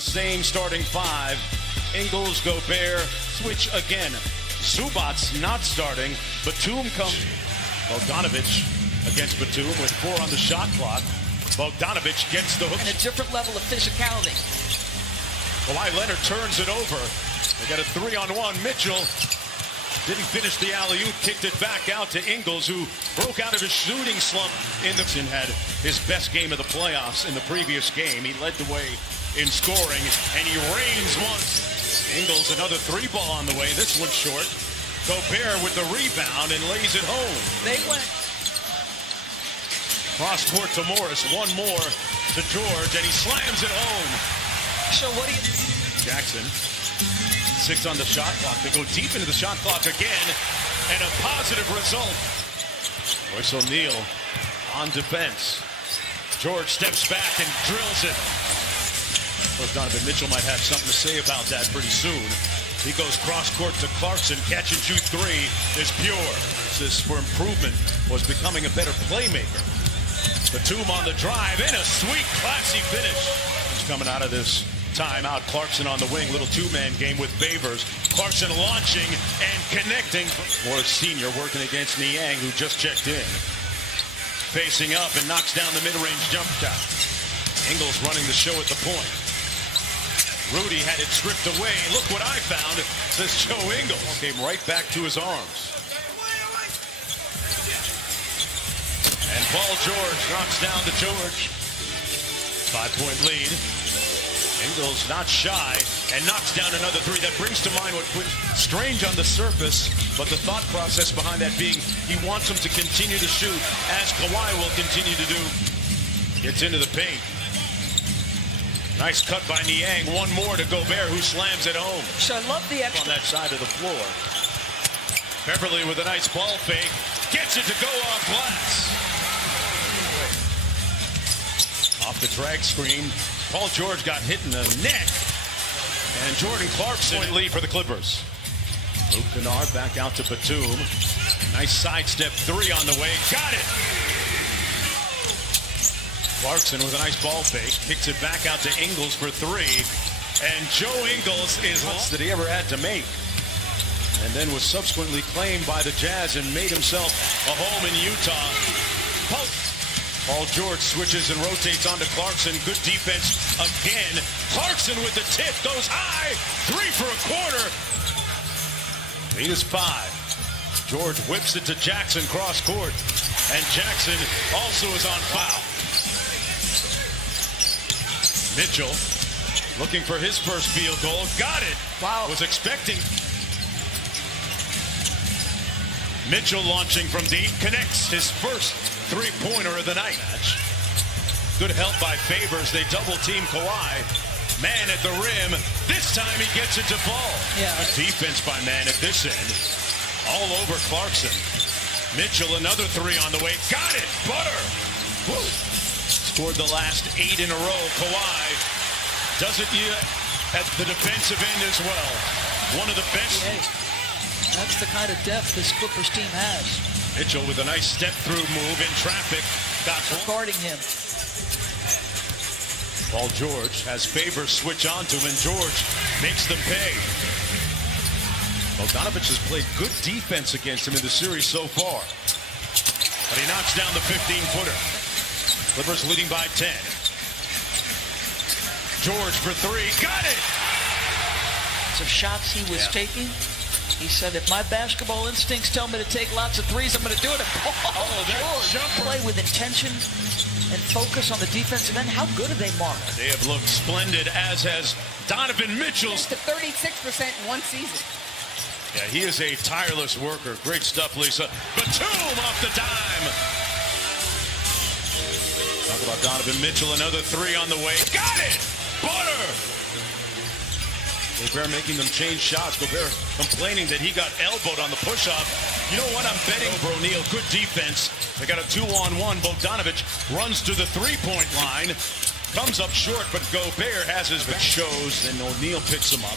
The same starting five. Ingles, Gobert, switch again. Zubac's not starting. Batum comes. Bogdanovic against Batum with 4 on the shot clock. Bogdanovic gets the hook. And a different level of physicality. Kawhi Leonard turns it over. They got a 3-on-1. Mitchell didn't finish the alley-oop, kicked it back out to Ingles, who broke out of his shooting slump in the had his best game of the playoffs in the previous game. He led the way in scoring, and he reigns once. Ingles, another 3-ball on the way. This one's short. Gobert with the rebound and lays it home. They went Cross court to Morris. One more to George, and he slams it home. So what do you... Jackson, 6 on the shot clock. They go deep into the shot clock again, and a positive result. Royce O'Neal on defense. George steps back and drills it. Well, Donovan Mitchell might have something to say about that pretty soon. He goes cross court to Clarkson. Catch and shoot 3 is pure. This for improvement was becoming a better playmaker. Batum on the drive and a sweet, classy finish. He's coming out of this timeout. Clarkson on the wing. Little 2-man game with Favors. Clarkson launching and connecting. Morris Sr. working against Niang, who just checked in. Facing up and knocks down the mid-range jump shot. Ingles running the show at the point. Rudy had it stripped away. Look what I found, says Joe Ingles. Came right back to his arms. And Paul George knocks down to George. 5-point lead. Ingles not shy and knocks down another 3. That brings to mind what strange on the surface, but the thought process behind that being he wants him to continue to shoot as Kawhi will continue to do. Gets into the paint. Nice cut by Niang. One more to Gobert, who slams it home. So I love the extra... On that side of the floor. Beverly with a nice ball fake. Gets it to go off glass. Off the drag screen. Paul George got hit in the neck. And Jordan Clarkson lead for the Clippers. Luke Kennard back out to Batum. Nice sidestep 3 on the way. Got it! Clarkson with a nice ball fake. Kicks it back out to Ingles for 3. And Joe Ingles is lost that he ever had to make. And then was subsequently claimed by the Jazz and made himself a home in Utah. Paul George switches and rotates onto Clarkson. Good defense again. Clarkson with the tip. Goes high. 3 for a quarter. Lead is 5. George whips it to Jackson cross court. And Jackson also is on foul. Mitchell looking for his first field goal. Got it. Wow. Was expecting. Mitchell launching from deep. Connects his first 3-pointer of the night. Good help by Favors. They double-team Kawhi. Man at the rim. This time he gets it to fall. Yeah. Good defense by Man at this end. All over Clarkson. Mitchell, another 3 on the way. Got it. Butter. Woo. Scored the last 8 in a row. Kawhi does it at the defensive end as well. One of the best. That's the kind of depth this Clippers team has. Mitchell with a nice step-through move in traffic. Got guarding him. Paul George has Favors switch onto him, and George makes them pay. Bogdanovic has played good defense against him in the series so far. But he knocks down the 15-footer. Clippers leading by 10. George for 3. Got it! So shots he was taking. He said, if my basketball instincts tell me to take lots of 3s, I'm going to do it. George play with intention and focus on the defensive end. How good are they, Mark? They have looked splendid, as has Donovan Mitchell. To 36% in one season. Yeah, he is a tireless worker. Great stuff, Lisa. Batum off the dime. Talk about Donovan Mitchell. Another 3 on the way. Got it! Butter! Gobert making them change shots. Gobert complaining that he got elbowed on the push-off. You know what? I'm betting over O'Neal. Good defense. They got a 2-on-1. Bogdanovic runs to the 3-point line. Comes up short, but Gobert has his back. Shows, and O'Neal picks him up.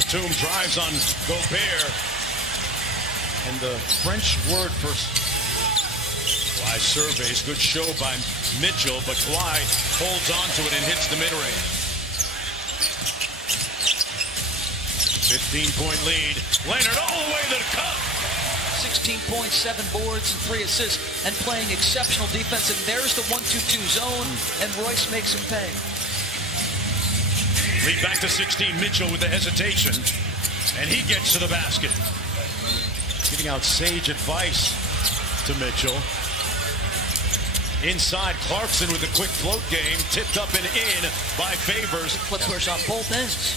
Batum drives on Gobert. And the French word for Kawhi surveys. Good show by Mitchell, but Kawhi holds on to it and hits the mid-range. 15-point lead. Leonard all the way to the cup. 16.7 boards and 3 assists and playing exceptional defense. And there's the 1-2-2 zone, and Royce makes him pay. Lead back to 16. Mitchell with the hesitation, and he gets to the basket. Giving out sage advice to Mitchell. Inside, Clarkson with a quick float game, tipped up and in by Favors. Clippers on both ends.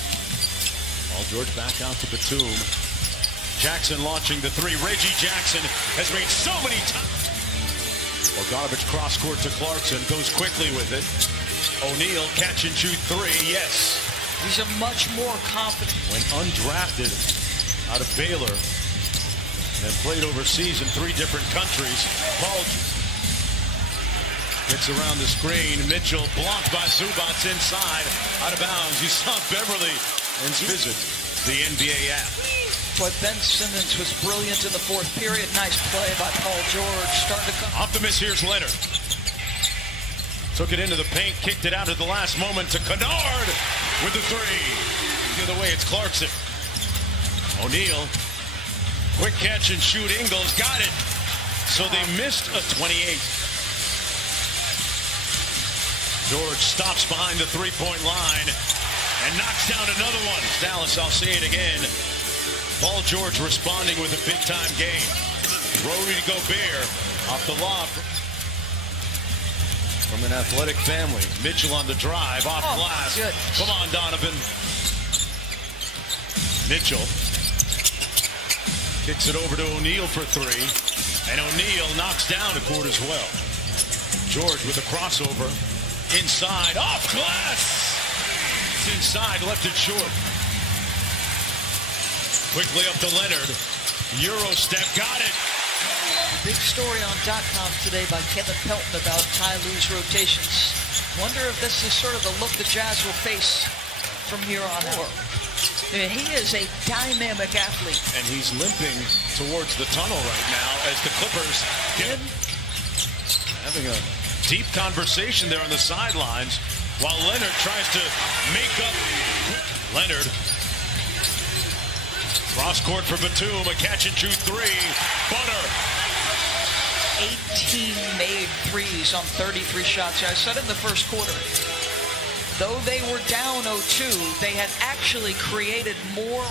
Paul George back out to Batum. Jackson launching the 3. Reggie Jackson has made so many times. Bogdanovich cross court to Clarkson, goes quickly with it. O'Neal catch and shoot 3, yes. He's a much more confident. When undrafted out of Baylor and played overseas in 3 different countries, Paul gets around the screen. Mitchell blocked by Zubac inside, out of bounds. You saw Beverly and visit the NBA app. Boy, Ben Simmons was brilliant in the 4th period. Nice play by Paul George. Starting to come. Optimist, here's Leonard. Took it into the paint, kicked it out at the last moment to Kennard with the 3. The other way, it's Clarkson. O'Neal, quick catch and shoot. Ingles got it. So they missed a 28. George stops behind the 3-point line and knocks down another one. Dallas, I'll say it again. Paul George responding with a big-time game. Rudy Gobert off the lob from an athletic family. Mitchell on the drive, off glass. Good. Come on, Donovan. Mitchell kicks it over to O'Neal for 3. And O'Neal knocks down a court as well. George with a crossover. Inside, off glass. It's inside, left it short. Quickly up to Leonard. Euro step, got it. Big story on .com today by Kevin Pelton about Ty Lue's rotations. Wonder if this is sort of the look the Jazz will face from here on out. He is a dynamic athlete. And he's limping towards the tunnel right now as the Clippers get having a deep conversation there on the sidelines while Leonard tries to make up. Leonard. Cross court for Batum, a catch and shoot 3. Butter. 18 made threes on 33 shots. I said in the first quarter, though they were down 0-2, they had actually created more.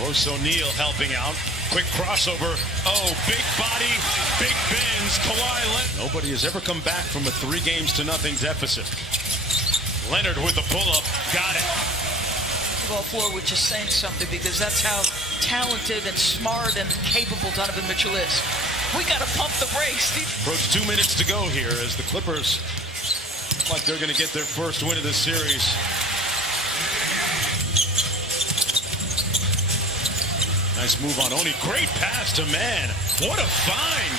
Royce O'Neal helping out. Quick crossover. Oh, big body, big bends. Kawhi Leonard. Nobody has ever come back from a 3-0 deficit. Leonard with the pull-up. Got it. Ball floor, which is saying something because that's how talented and smart and capable Donovan Mitchell is. We got to pump the brakes. Approach 2 minutes to go here as the Clippers look like they're going to get their first win of the series. Nice move on Oni. Great pass to Man. What a find.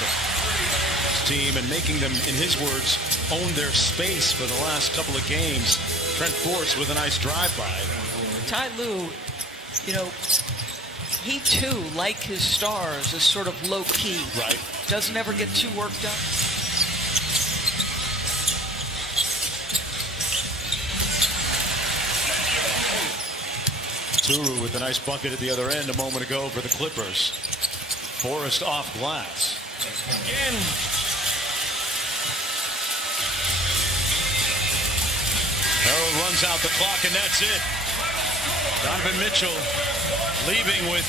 This team and making them, in his words, own their space for the last couple of games. Trent Forrest with a nice drive-by. Ty Lue, you know, he too, like his stars, is sort of low-key. Right. Doesn't ever get too worked up. Turu with a nice bucket at the other end a moment ago for the Clippers. Forrest off glass. Again. Harold runs out the clock, and that's it. Donovan Mitchell leaving with